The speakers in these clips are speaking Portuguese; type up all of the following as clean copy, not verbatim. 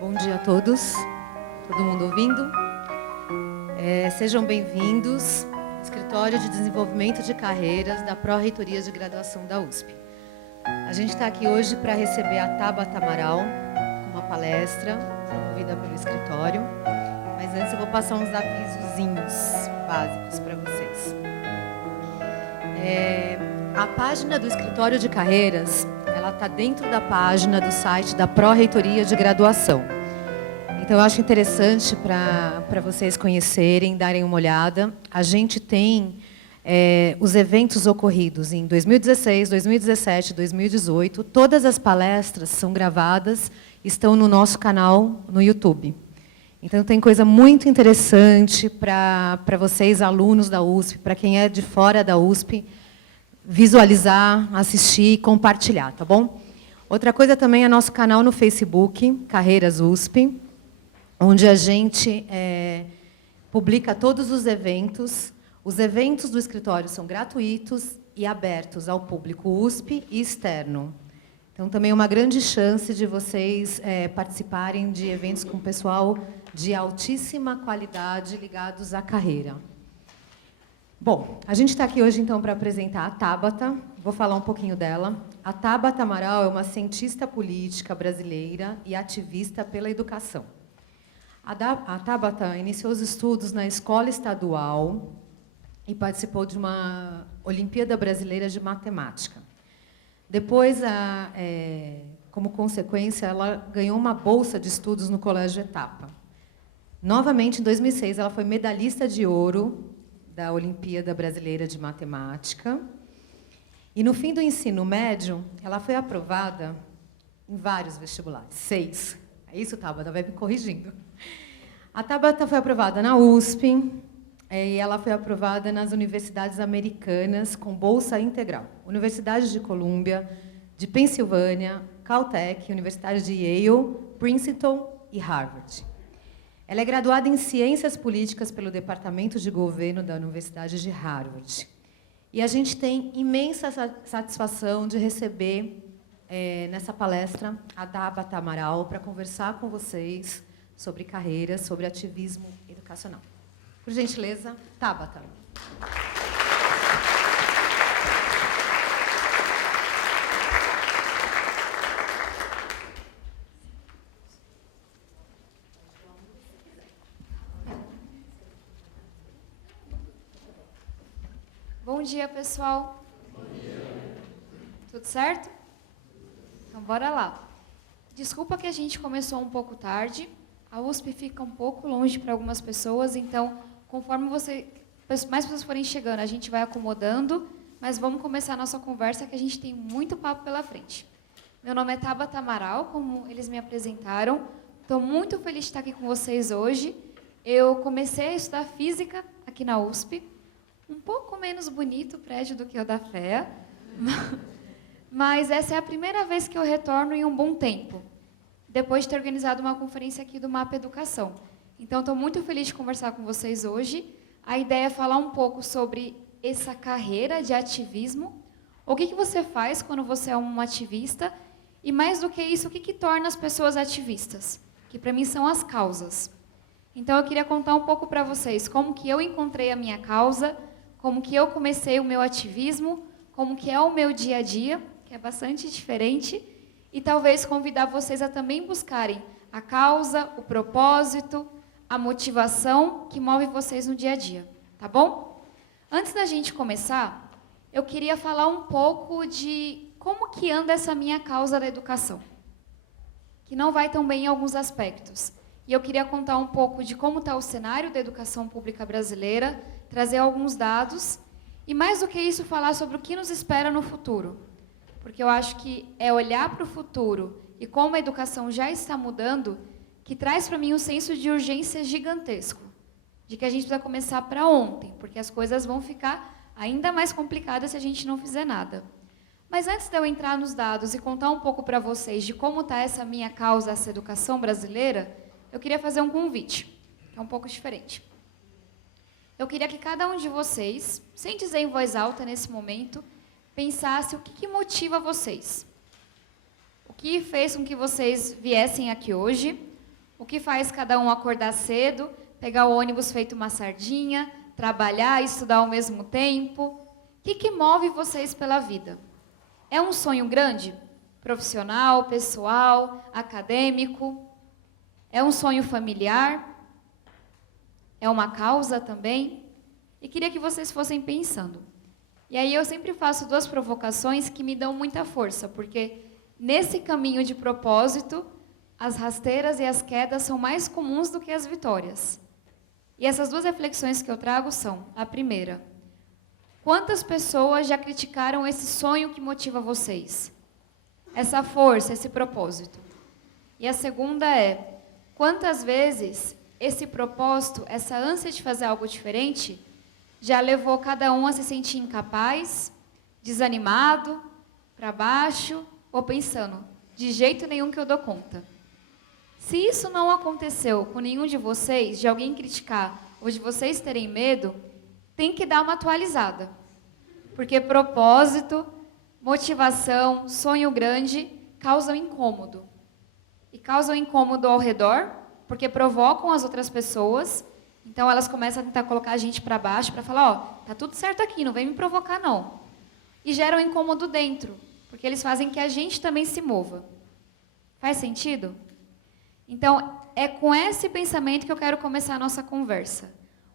Bom dia a todos, todo mundo ouvindo? Sejam bem-vindos ao Escritório de Desenvolvimento de Carreiras da Pró-Reitoria de Graduação da USP. A gente está aqui hoje para receber a Tabata Amaral, com uma palestra promovida pelo escritório, mas antes eu vou passar uns avisozinhos básicos para vocês. A página do Escritório de Carreiras, ela está dentro da página do site da Pró-Reitoria de Graduação. Então, eu acho interessante para vocês conhecerem, darem uma olhada. A gente tem os eventos ocorridos em 2016, 2017, 2018. Todas as palestras são gravadas, estão no nosso canal no YouTube. Então, tem coisa muito interessante para vocês, alunos da USP, para quem é de fora da USP, visualizar, assistir e compartilhar, tá bom? Outra coisa também é nosso canal no Facebook, Carreiras USP, onde a gente publica todos os eventos. Os eventos do escritório são gratuitos e abertos ao público USP e externo. Então, também é uma grande chance de vocês participarem de eventos com pessoal de altíssima qualidade ligados à carreira. Bom, a gente está aqui hoje, então, para apresentar a Tabata. Vou falar um pouquinho dela. A Tabata Amaral é uma cientista política brasileira e ativista pela educação. A Tabata iniciou os estudos na escola estadual e participou de uma Olimpíada Brasileira de Matemática. Depois, como consequência, ela ganhou uma bolsa de estudos no Colégio Etapa. Novamente, em 2006, ela foi medalhista de ouro da Olimpíada Brasileira de Matemática. E, no fim do ensino médio, ela foi aprovada em vários vestibulares, 6. É isso, Tabata? Vai me corrigindo. A Tabata foi aprovada na USP e ela foi aprovada nas universidades americanas com bolsa integral. Universidade de Colômbia, de Pensilvânia, Caltech, Universidade de Yale, Princeton e Harvard. Ela é graduada em Ciências Políticas pelo Departamento de Governo da Universidade de Harvard. E a gente tem imensa satisfação de receber nessa palestra a Tabata Amaral para conversar com vocês sobre carreiras, sobre ativismo educacional. Por gentileza, Tabata. Bom dia, pessoal. Bom dia. Tudo certo? Então, bora lá. Desculpa que a gente começou um pouco tarde. A USP fica um pouco longe para algumas pessoas, então, conforme mais pessoas forem chegando, a gente vai acomodando, mas vamos começar a nossa conversa, que a gente tem muito papo pela frente. Meu nome é Tabata Amaral, como eles me apresentaram. Estou muito feliz de estar aqui com vocês hoje. Eu comecei a estudar física aqui na USP, um pouco menos bonito o prédio do que o da FEA, mas essa é a primeira vez que eu retorno em um bom tempo, depois de ter organizado uma conferência aqui do Mapa Educação. Então, estou muito feliz de conversar com vocês hoje. A ideia é falar um pouco sobre essa carreira de ativismo, o que você faz quando você é um ativista, e mais do que isso, o que torna as pessoas ativistas, que para mim são as causas. Então, eu queria contar um pouco para vocês como que eu encontrei a minha causa, como que eu comecei o meu ativismo, como que é o meu dia a dia, que é bastante diferente, e talvez convidar vocês a também buscarem a causa, o propósito, a motivação que move vocês no dia a dia, tá bom? Antes da gente começar, eu queria falar um pouco de como que anda essa minha causa da educação, que não vai tão bem em alguns aspectos. E eu queria contar um pouco de como está o cenário da educação pública brasileira, trazer alguns dados e, mais do que isso, falar sobre o que nos espera no futuro. Porque eu acho que é olhar para o futuro e como a educação já está mudando que traz para mim um senso de urgência gigantesco, de que a gente precisa começar para ontem, porque as coisas vão ficar ainda mais complicadas se a gente não fizer nada. Mas antes de eu entrar nos dados e contar um pouco para vocês de como está essa minha causa, essa educação brasileira, eu queria fazer um convite, que é um pouco diferente. Eu queria que cada um de vocês, sem dizer em voz alta nesse momento, pensasse o que motiva vocês. O que fez com que vocês viessem aqui hoje, O que faz cada um acordar cedo, pegar o ônibus feito uma sardinha, trabalhar e estudar ao mesmo tempo? O que move vocês pela vida? É um sonho grande? Profissional, pessoal, acadêmico? É um sonho familiar? É uma causa também? E queria que vocês fossem pensando. E aí eu sempre faço 2 provocações que me dão muita força, porque nesse caminho de propósito, as rasteiras e as quedas são mais comuns do que as vitórias. E essas 2 reflexões que eu trago são: a primeira, quantas pessoas já criticaram esse sonho que motiva vocês? Essa força, esse propósito. E a segunda é: quantas vezes esse propósito, essa ânsia de fazer algo diferente, já levou cada um a se sentir incapaz, desanimado, para baixo, ou pensando, de jeito nenhum que eu dou conta? Se isso não aconteceu com nenhum de vocês, de alguém criticar, ou de vocês terem medo, tem que dar uma atualizada. Porque propósito, motivação, sonho grande causam incômodo. E causam incômodo ao redor, porque provocam as outras pessoas. Então elas começam a tentar colocar a gente para baixo, para falar, ó, tá tudo certo aqui, não vem me provocar não. E geram incômodo dentro, porque eles fazem que a gente também se mova. Faz sentido? Então, é com esse pensamento que eu quero começar a nossa conversa.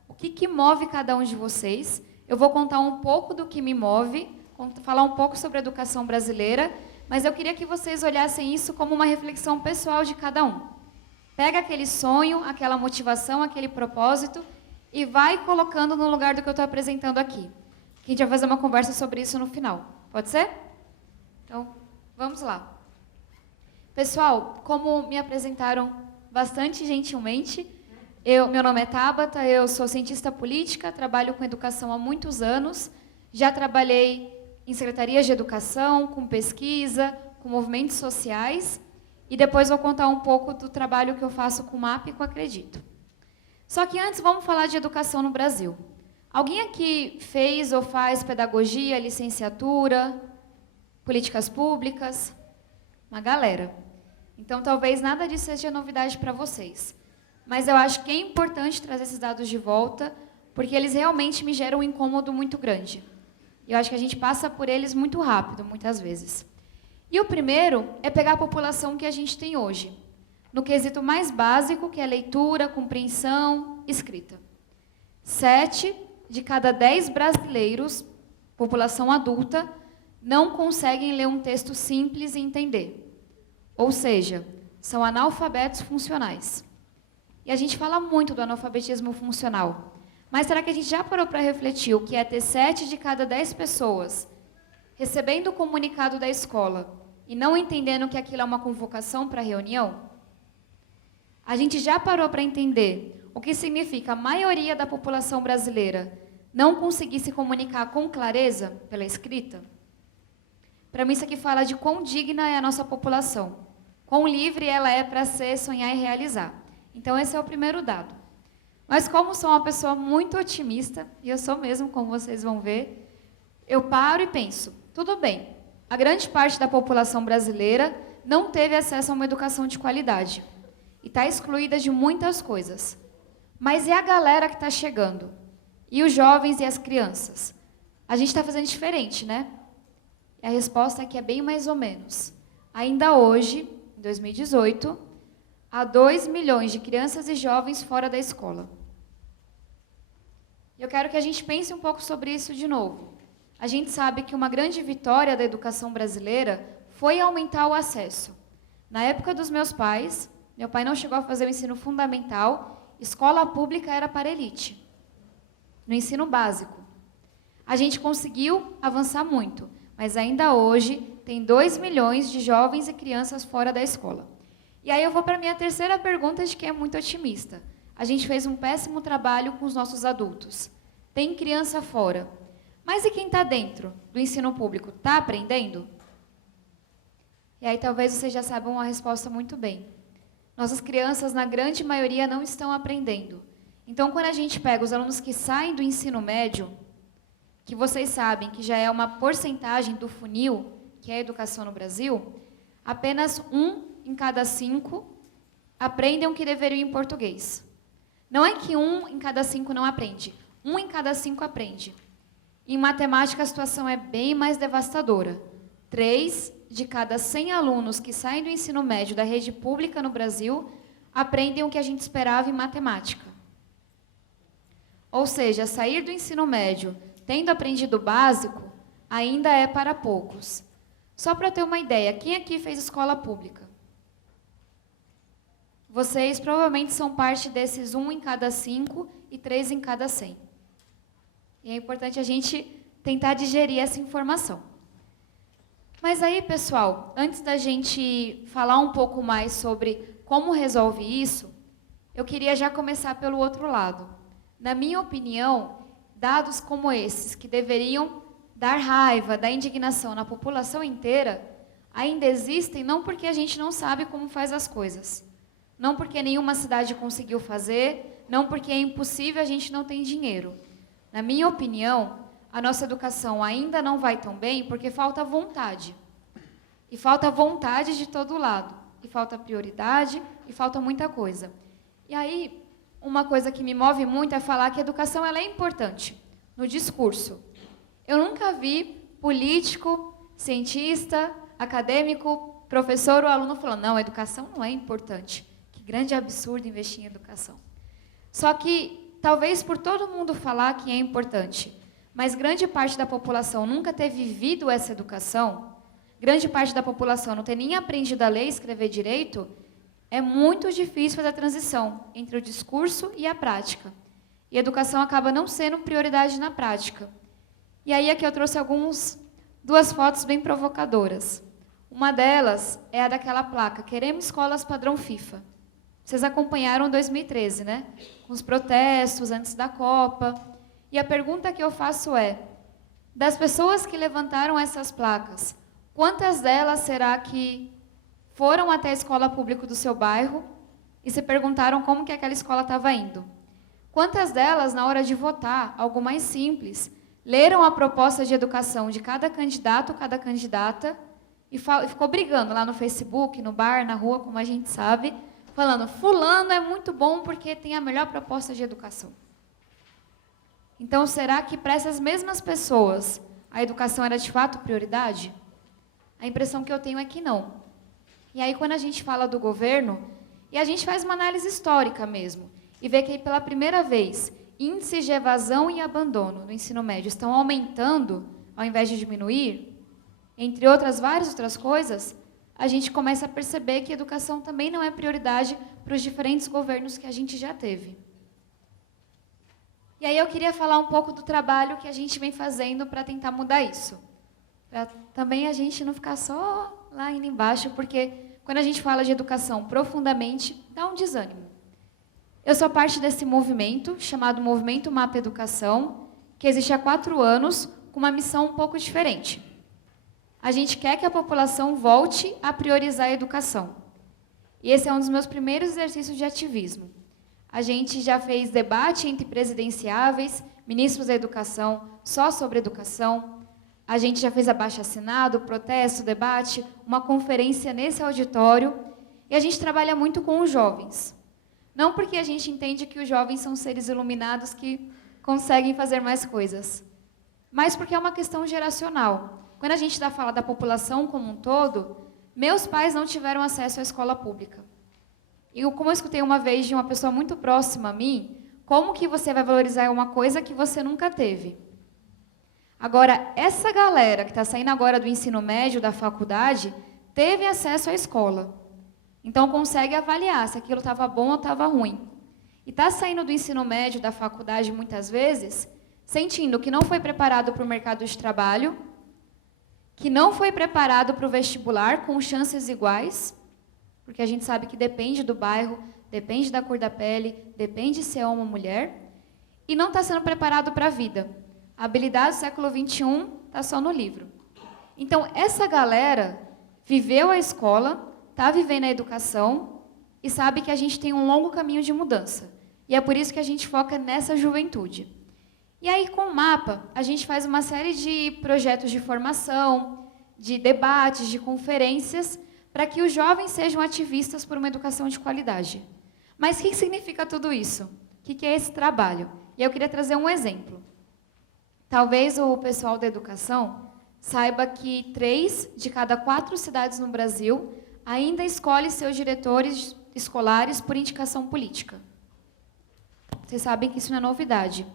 O que move cada um de vocês? Eu vou contar um pouco do que me move, falar um pouco sobre a educação brasileira, mas eu queria que vocês olhassem isso como uma reflexão pessoal de cada um. Pega aquele sonho, aquela motivação, aquele propósito e vai colocando no lugar do que eu estou apresentando aqui. A gente vai fazer uma conversa sobre isso no final. Pode ser? Então, vamos lá. Pessoal, como me apresentaram bastante gentilmente, meu nome é Tabata, eu sou cientista política, trabalho com educação há muitos anos, já trabalhei em secretarias de educação, com pesquisa, com movimentos sociais, e depois vou contar um pouco do trabalho que eu faço com o MAP e com o Acredito. Só que antes vamos falar de educação no Brasil. Alguém aqui fez ou faz pedagogia, licenciatura, políticas públicas? Uma galera. Então talvez nada disso seja novidade para vocês. Mas eu acho que é importante trazer esses dados de volta, porque eles realmente me geram um incômodo muito grande. E eu acho que a gente passa por eles muito rápido, muitas vezes. E o primeiro é pegar a população que a gente tem hoje, no quesito mais básico, que é leitura, compreensão, escrita. 7 de cada 10 brasileiros, população adulta, não conseguem ler um texto simples e entender. Ou seja, são analfabetos funcionais. E a gente fala muito do analfabetismo funcional. Mas será que a gente já parou para refletir o que é ter 7 de cada 10 pessoas recebendo o comunicado da escola e não entendendo que aquilo é uma convocação para reunião? A gente já parou para entender o que significa a maioria da população brasileira não conseguir se comunicar com clareza pela escrita? Para mim, isso aqui fala de quão digna é a nossa população, quão livre ela é para ser, sonhar e realizar. Então, esse é o primeiro dado. Mas como sou uma pessoa muito otimista, e eu sou mesmo, como vocês vão ver, eu paro e penso, tudo bem, a grande parte da população brasileira não teve acesso a uma educação de qualidade e está excluída de muitas coisas. Mas e a galera que está chegando? E os jovens e as crianças? A gente está fazendo diferente, né? E a resposta aqui é bem mais ou menos. Ainda hoje, em 2018, há 2 milhões de crianças e jovens fora da escola. Eu quero que a gente pense um pouco sobre isso de novo. A gente sabe que uma grande vitória da educação brasileira foi aumentar o acesso. Na época dos meus pais, meu pai não chegou a fazer o ensino fundamental, escola pública era para elite, no ensino básico. A gente conseguiu avançar muito, mas ainda hoje tem 2 milhões de jovens e crianças fora da escola. E aí eu vou para a minha terceira pergunta, de quem é muito otimista. A gente fez um péssimo trabalho com os nossos adultos. Tem criança fora. Mas e quem está dentro do ensino público? Está aprendendo? E aí talvez vocês já saibam a resposta muito bem. Nossas crianças, na grande maioria, não estão aprendendo. Então, quando a gente pega os alunos que saem do ensino médio, que vocês sabem que já é uma porcentagem do funil, que é a educação no Brasil, apenas 1 em cada 5 aprendem o que deveriam em português. Não é que 1 em cada 5 não aprende. 1 em cada 5 aprende. Em matemática, a situação é bem mais devastadora. 3 de cada 100 alunos que saem do ensino médio da rede pública no Brasil aprendem o que a gente esperava em matemática. Ou seja, sair do ensino médio tendo aprendido o básico ainda é para poucos. Só para ter uma ideia, quem aqui fez escola pública? Vocês provavelmente são parte desses 1 em cada 5 e 3 em cada 100. E é importante a gente tentar digerir essa informação. Mas aí, pessoal, antes da gente falar um pouco mais sobre como resolve isso, eu queria já começar pelo outro lado. Na minha opinião, dados como esses, que deveriam dar raiva, dar indignação na população inteira, ainda existem não porque a gente não sabe como faz as coisas, não porque nenhuma cidade conseguiu fazer, não porque é impossível, a gente não tem dinheiro. Na minha opinião, a nossa educação ainda não vai tão bem porque falta vontade. E falta vontade de todo lado. E falta prioridade, e falta muita coisa. E aí, uma coisa que me move muito é falar que a educação ela é importante, no discurso. Eu nunca vi político, cientista, acadêmico, professor ou aluno falando, não, a educação não é importante. Que grande absurdo investir em educação. Só que, talvez por todo mundo falar que é importante, mas grande parte da população nunca ter vivido essa educação, grande parte da população não ter nem aprendido a ler e escrever direito, é muito difícil fazer a transição entre o discurso e a prática. E a educação acaba não sendo prioridade na prática. E aí aqui eu trouxe duas fotos bem provocadoras. Uma delas é a daquela placa, Queremos Escolas Padrão FIFA. Vocês acompanharam 2013, né? Com os protestos antes da Copa. E a pergunta que eu faço é, das pessoas que levantaram essas placas, quantas delas será que foram até a escola pública do seu bairro e se perguntaram como que aquela escola estava indo? Quantas delas, na hora de votar, algo mais simples, leram a proposta de educação de cada candidato, cada candidata, e ficou brigando lá no Facebook, no bar, na rua, como a gente sabe, falando, fulano é muito bom porque tem a melhor proposta de educação. Então, será que para essas mesmas pessoas a educação era de fato prioridade? A impressão que eu tenho é que não. E aí, quando a gente fala do governo, e a gente faz uma análise histórica mesmo, e vê que pela primeira vez, índices de evasão e abandono no ensino médio estão aumentando, ao invés de diminuir, entre várias outras coisas, a gente começa a perceber que a educação também não é prioridade para os diferentes governos que a gente já teve. E aí eu queria falar um pouco do trabalho que a gente vem fazendo para tentar mudar isso. Para também a gente não ficar só lá indo embaixo, porque quando a gente fala de educação profundamente, dá um desânimo. Eu sou parte desse movimento, chamado Movimento Mapa Educação, que existe há 4 anos, com uma missão um pouco diferente. A gente quer que a população volte a priorizar a educação. E esse é um dos meus primeiros exercícios de ativismo. A gente já fez debate entre presidenciáveis, ministros da educação, só sobre educação. A gente já fez abaixo-assinado, protesto, debate, uma conferência nesse auditório. E a gente trabalha muito com os jovens. Não porque a gente entende que os jovens são seres iluminados que conseguem fazer mais coisas, mas porque é uma questão geracional. Quando a gente fala da população como um todo, meus pais não tiveram acesso à escola pública. E como eu escutei uma vez de uma pessoa muito próxima a mim, como que você vai valorizar uma coisa que você nunca teve? Agora, essa galera que está saindo agora do ensino médio, da faculdade, teve acesso à escola. Então, consegue avaliar se aquilo estava bom ou estava ruim. E está saindo do ensino médio, da faculdade, muitas vezes, sentindo que não foi preparado para o mercado de trabalho, que não foi preparado para o vestibular com chances iguais, porque a gente sabe que depende do bairro, depende da cor da pele, depende se é homem ou mulher, e não está sendo preparado para a vida. A habilidade do século XXI está só no livro. Então, essa galera viveu a escola, está vivendo a educação e sabe que a gente tem um longo caminho de mudança. E é por isso que a gente foca nessa juventude. E aí, com o MAPA, a gente faz uma série de projetos de formação, de debates, de conferências, para que os jovens sejam ativistas por uma educação de qualidade. Mas o que significa tudo isso? O que é esse trabalho? E eu queria trazer um exemplo. Talvez o pessoal da educação saiba que 3 de cada 4 cidades no Brasil ainda escolhe seus diretores escolares por indicação política. Vocês sabem que isso não é novidade,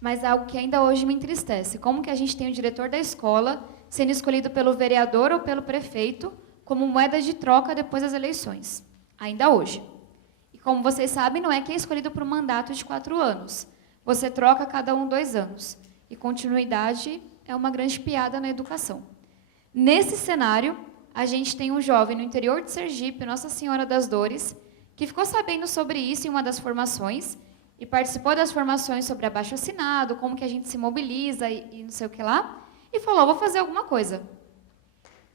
mas é algo que ainda hoje me entristece. Como que a gente tem o diretor da escola sendo escolhido pelo vereador ou pelo prefeito como moeda de troca depois das eleições? Ainda hoje. E como vocês sabem, não é que é escolhido por um mandato de 4 anos. Você troca a cada 2 anos. E continuidade é uma grande piada na educação. Nesse cenário, a gente tem um jovem no interior de Sergipe, Nossa Senhora das Dores, que ficou sabendo sobre isso em uma das formações e participou das formações sobre abaixo-assinado, como que a gente se mobiliza e não sei o que lá, e falou, vou fazer alguma coisa.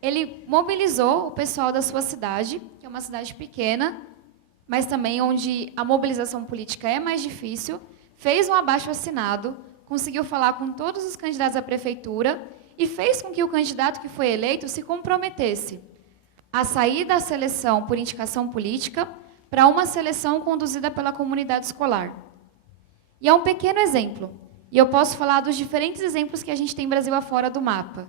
Ele mobilizou o pessoal da sua cidade, que é uma cidade pequena, mas também onde a mobilização política é mais difícil, fez um abaixo-assinado, conseguiu falar com todos os candidatos à prefeitura e fez com que o candidato que foi eleito se comprometesse a sair da seleção por indicação política para uma seleção conduzida pela comunidade escolar. E é um pequeno exemplo, e eu posso falar dos diferentes exemplos que a gente tem Brasil afora do mapa.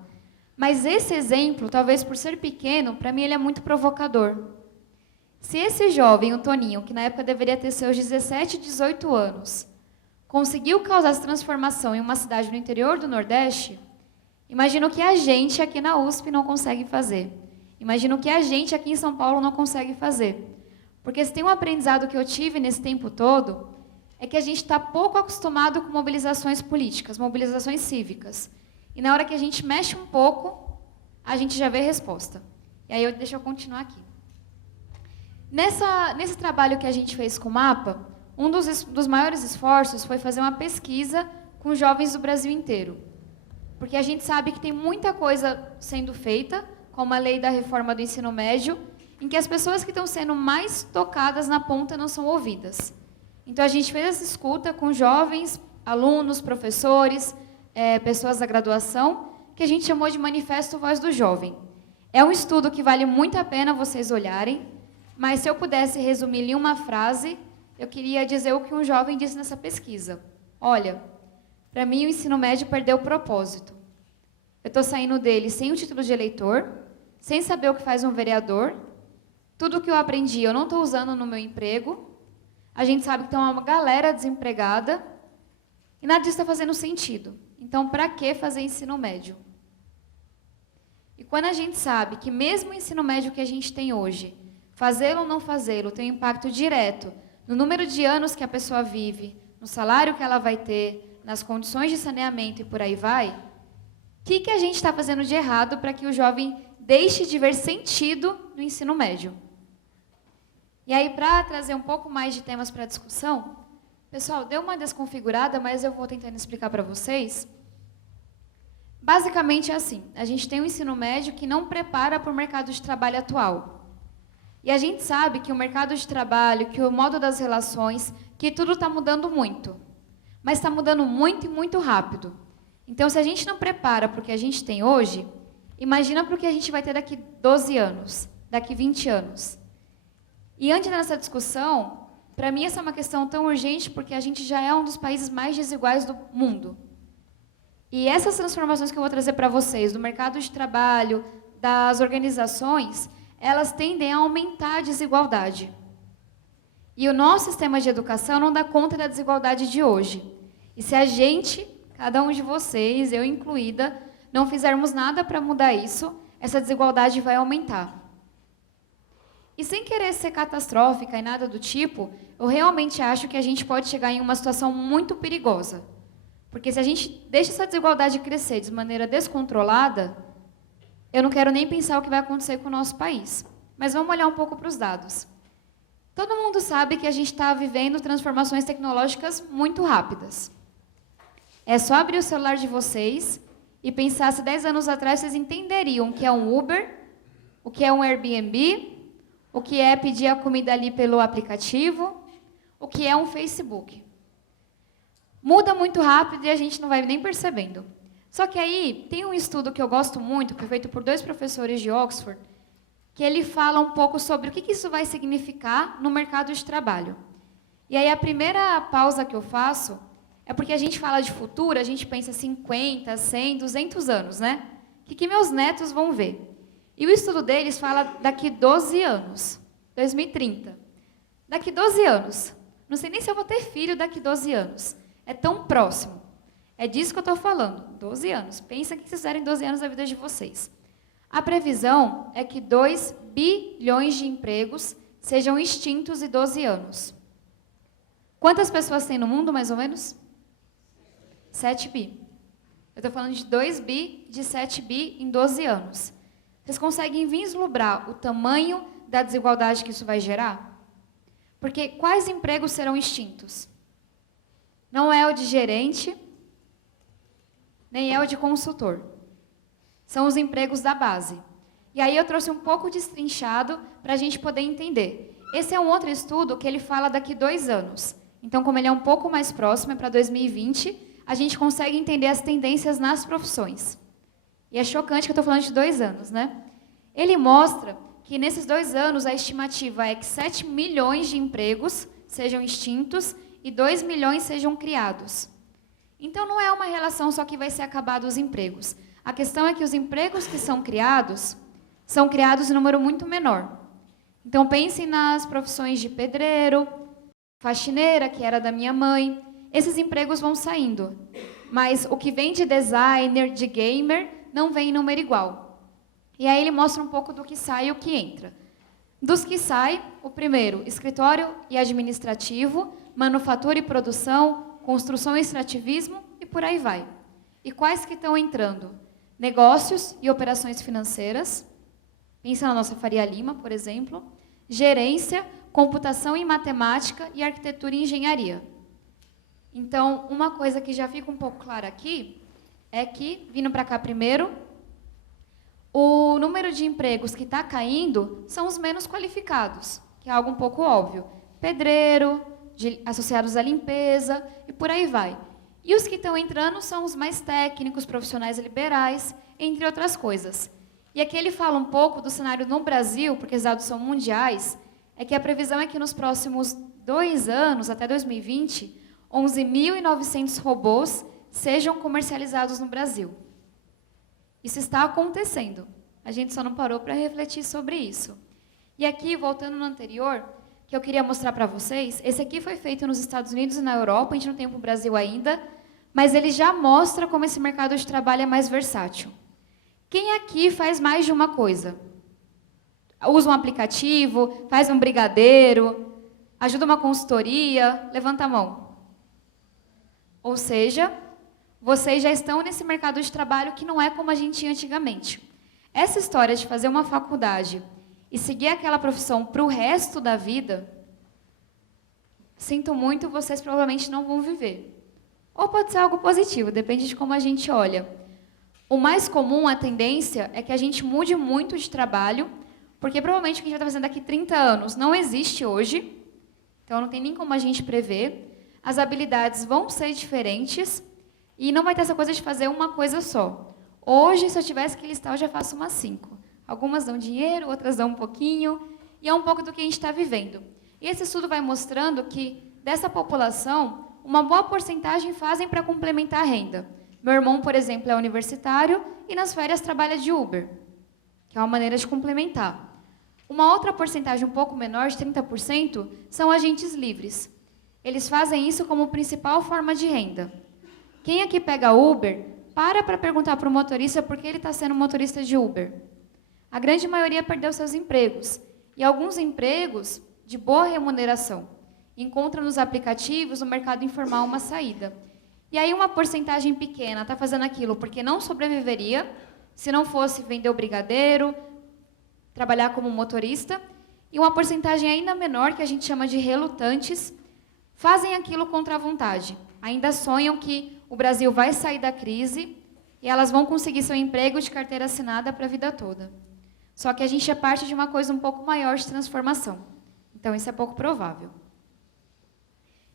Mas esse exemplo, talvez por ser pequeno, para mim ele é muito provocador. Se esse jovem, o Toninho, que na época deveria ter seus 17, 18 anos, conseguiu causar essa transformação em uma cidade no interior do Nordeste, imagina o que a gente aqui na USP não consegue fazer. Imagina o que a gente aqui em São Paulo não consegue fazer. Porque se tem um aprendizado que eu tive nesse tempo todo, é que a gente está pouco acostumado com mobilizações políticas, mobilizações cívicas. E na hora que a gente mexe um pouco, a gente já vê resposta. E aí deixa eu continuar aqui. Nesse trabalho que a gente fez com o MAPA, um dos maiores esforços foi fazer uma pesquisa com jovens do Brasil inteiro. Porque a gente sabe que tem muita coisa sendo feita, como a lei da reforma do ensino médio, em que as pessoas que estão sendo mais tocadas na ponta não são ouvidas. Então, a gente fez essa escuta com jovens, alunos, professores, pessoas da graduação, que a gente chamou de Manifesto Voz do Jovem. É um estudo que vale muito a pena vocês olharem, mas se eu pudesse resumir em uma frase, eu queria dizer o que um jovem disse nessa pesquisa. Olha, para mim o ensino médio perdeu o propósito. Eu estou saindo dele sem o título de eleitor, sem saber o que faz um vereador, tudo o que eu aprendi eu não estou usando no meu emprego, a gente sabe que tem uma galera desempregada e nada disso está fazendo sentido. Então, para que fazer ensino médio? E quando a gente sabe que mesmo o ensino médio que a gente tem hoje, fazê-lo ou não fazê-lo, tem um impacto direto no número de anos que a pessoa vive, no salário que ela vai ter, nas condições de saneamento e por aí vai, o que a gente está fazendo de errado para que o jovem deixe de ver sentido no ensino médio? E aí, para trazer um pouco mais de temas para a discussão, pessoal, deu uma desconfigurada, mas eu vou tentando explicar para vocês. Basicamente é assim, a gente tem um ensino médio que não prepara para o mercado de trabalho atual. E a gente sabe que o mercado de trabalho, que o modo das relações, que tudo está mudando muito. Mas está mudando muito e muito rápido. Então, se a gente não prepara para o que a gente tem hoje, imagina para o que a gente vai ter daqui 12 anos, daqui 20 anos. E antes dessa discussão, para mim essa é uma questão tão urgente porque a gente já é um dos países mais desiguais do mundo. E essas transformações que eu vou trazer para vocês, do mercado de trabalho, das organizações, elas tendem a aumentar a desigualdade. E o nosso sistema de educação não dá conta da desigualdade de hoje. E se a gente, cada um de vocês, eu incluída, não fizermos nada para mudar isso, essa desigualdade vai aumentar. E sem querer ser catastrófica e nada do tipo, eu realmente acho que a gente pode chegar em uma situação muito perigosa. Porque se a gente deixa essa desigualdade crescer de maneira descontrolada, eu não quero nem pensar o que vai acontecer com o nosso país. Mas vamos olhar um pouco para os dados. Todo mundo sabe que a gente está vivendo transformações tecnológicas muito rápidas. É só abrir o celular de vocês e pensar se 10 anos atrás vocês entenderiam o que é um Uber, o que é um Airbnb, o que é pedir a comida ali pelo aplicativo, o que é um Facebook. Muda muito rápido e a gente não vai nem percebendo. Só que aí tem um estudo que eu gosto muito, que foi feito por 2 professores de Oxford, que ele fala um pouco sobre o que isso vai significar no mercado de trabalho. E aí a primeira pausa que eu faço é porque a gente fala de futuro, a gente pensa 50, 100, 200 anos, né? O que meus netos vão ver? E o estudo deles fala daqui 12 anos, 2030. Daqui 12 anos. Não sei nem se eu vou ter filho daqui 12 anos. É tão próximo. É disso que eu estou falando, 12 anos. Pensa que vocês fizerem 12 anos da vida de vocês. A previsão é que 2 bilhões de empregos sejam extintos em 12 anos. Quantas pessoas tem no mundo, mais ou menos? 7 bi. Eu estou falando de 2 bi, de 7 bi em 12 anos. Vocês conseguem vislumbrar o tamanho da desigualdade que isso vai gerar? Porque quais empregos serão extintos? Não é o de gerente, nem é o de consultor. São os empregos da base. E aí eu trouxe um pouco destrinchado para a gente poder entender. Esse é um outro estudo que ele fala daqui 2 anos. Então, como ele é um pouco mais próximo, é para 2020, a gente consegue entender as tendências nas profissões. E é chocante que eu estou falando de 2 anos, né? Ele mostra que nesses 2 anos a estimativa é que 7 milhões de empregos sejam extintos e 2 milhões sejam criados. Então, não é uma relação só que vai ser acabado os empregos. A questão é que os empregos que são criados em número muito menor. Então, pensem nas profissões de pedreiro, faxineira, que era da minha mãe. Esses empregos vão saindo. Mas o que vem de designer, de gamer, não vem em número igual. E aí ele mostra um pouco do que sai e o que entra. Dos que sai, o primeiro, escritório e administrativo, manufatura e produção, construção e extrativismo e por aí vai. E quais que estão entrando? Negócios e operações financeiras. Pensa na nossa Faria Lima, por exemplo. Gerência, computação e matemática e arquitetura e engenharia. Então, uma coisa que já fica um pouco clara aqui é que, vindo para cá primeiro, o número de empregos que está caindo são os menos qualificados, que é algo um pouco óbvio. Pedreiro, associados à limpeza e por aí vai. E os que estão entrando são os mais técnicos, profissionais liberais, entre outras coisas. E aqui ele fala um pouco do cenário no Brasil, porque os dados são mundiais, é que a previsão é que nos próximos 2 anos, até 2020, 11.900 robôs sejam comercializados no Brasil. Isso está acontecendo. A gente só não parou para refletir sobre isso. E aqui, voltando no anterior, que eu queria mostrar para vocês, esse aqui foi feito nos Estados Unidos e na Europa, a gente não tem para o Brasil ainda, mas ele já mostra como esse mercado de trabalho é mais versátil. Quem aqui faz mais de uma coisa? Usa um aplicativo, faz um brigadeiro, ajuda uma consultoria, levanta a mão. Ou seja, vocês já estão nesse mercado de trabalho que não é como a gente tinha antigamente. Essa história de fazer uma faculdade e seguir aquela profissão para o resto da vida, sinto muito, vocês provavelmente não vão viver. Ou pode ser algo positivo, depende de como a gente olha. O mais comum, a tendência, é que a gente mude muito de trabalho, porque provavelmente o que a gente vai estar fazendo daqui 30 anos não existe hoje, então não tem nem como a gente prever. As habilidades vão ser diferentes e não vai ter essa coisa de fazer uma coisa só. Hoje, se eu tivesse que listar, eu já faço umas 5. Algumas dão dinheiro, outras dão um pouquinho, e é um pouco do que a gente está vivendo. E esse estudo vai mostrando que, dessa população, uma boa porcentagem fazem para complementar a renda. Meu irmão, por exemplo, é universitário e nas férias trabalha de Uber, que é uma maneira de complementar. Uma outra porcentagem um pouco menor, de 30%, são agentes livres. Eles fazem isso como principal forma de renda. Quem aqui pega Uber, para perguntar para o motorista por que ele está sendo motorista de Uber. A grande maioria perdeu seus empregos, e alguns empregos de boa remuneração. Encontra nos aplicativos, no mercado informal, uma saída. E aí uma porcentagem pequena está fazendo aquilo porque não sobreviveria, se não fosse vender o brigadeiro, trabalhar como motorista, e uma porcentagem ainda menor, que a gente chama de relutantes, fazem aquilo contra a vontade. Ainda sonham que o Brasil vai sair da crise e elas vão conseguir seu emprego de carteira assinada para a vida toda. Só que a gente é parte de uma coisa um pouco maior de transformação. Então, isso é pouco provável.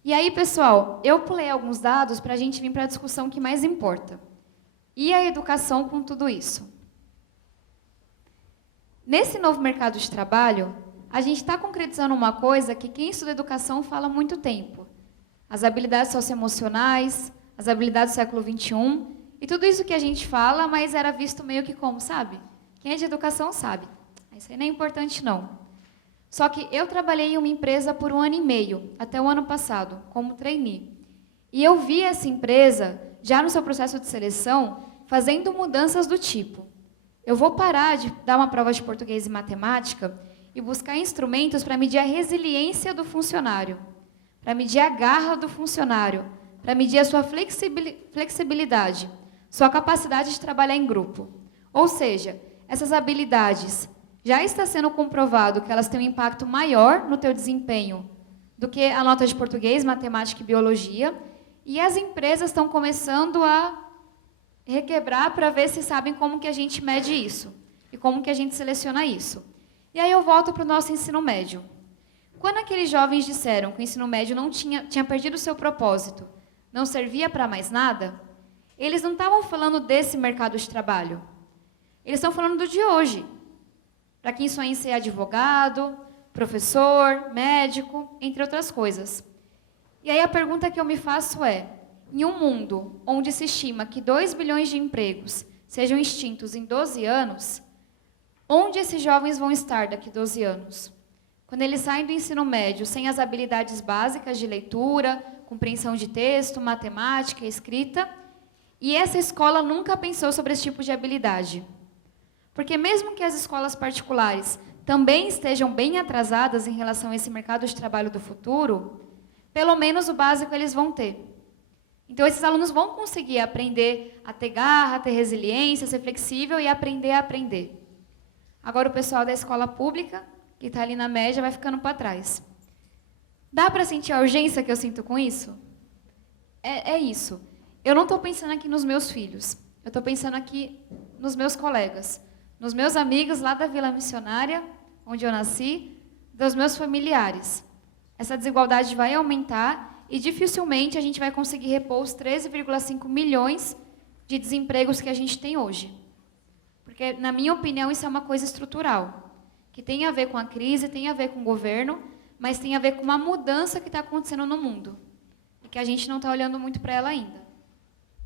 E aí, pessoal, eu pulei alguns dados para a gente vir para a discussão que mais importa. E a educação com tudo isso? Nesse novo mercado de trabalho, a gente está concretizando uma coisa que quem estuda educação fala há muito tempo. As habilidades socioemocionais, as habilidades do século XXI, e tudo isso que a gente fala, mas era visto meio que como, sabe? Quem é de educação sabe. Isso aí não é importante, não. Só que eu trabalhei em uma empresa por 1 ano e meio, até o ano passado, como trainee. E eu vi essa empresa, já no seu processo de seleção, fazendo mudanças do tipo: eu vou parar de dar uma prova de português e matemática e buscar instrumentos para medir a resiliência do funcionário, para medir a garra do funcionário, para medir a sua flexibilidade, sua capacidade de trabalhar em grupo. Ou seja, essas habilidades já está sendo comprovado que elas têm um impacto maior no teu desempenho do que a nota de português, matemática e biologia, e as empresas estão começando a requebrar para ver se sabem como que a gente mede isso e como que a gente seleciona isso. E aí eu volto para o nosso ensino médio. Quando aqueles jovens disseram que o ensino médio não tinha perdido o seu propósito, não servia para mais nada, eles não estavam falando desse mercado de trabalho. Eles estão falando do de hoje. Para quem sonha em ser advogado, professor, médico, entre outras coisas. E aí a pergunta que eu me faço é: em um mundo onde se estima que 2 bilhões de empregos sejam extintos em 12 anos, onde esses jovens vão estar daqui a 12 anos? Quando eles saem do ensino médio sem as habilidades básicas de leitura, compreensão de texto, matemática, escrita, e essa escola nunca pensou sobre esse tipo de habilidade. Porque mesmo que as escolas particulares também estejam bem atrasadas em relação a esse mercado de trabalho do futuro, pelo menos o básico eles vão ter. Então, esses alunos vão conseguir aprender a ter garra, a ter resiliência, a ser flexível e aprender a aprender. Agora, o pessoal da escola pública, que está ali na média, vai ficando para trás. Dá para sentir a urgência que eu sinto com isso? É isso. Eu não estou pensando aqui nos meus filhos. Eu estou pensando aqui nos meus colegas, nos meus amigos lá da Vila Missionária, onde eu nasci, dos meus familiares. Essa desigualdade vai aumentar e dificilmente a gente vai conseguir repor os 13,5 milhões de desempregos que a gente tem hoje. Porque, na minha opinião, isso é uma coisa estrutural, que tem a ver com a crise, tem a ver com o governo, mas tem a ver com uma mudança que está acontecendo no mundo, e que a gente não está olhando muito para ela ainda.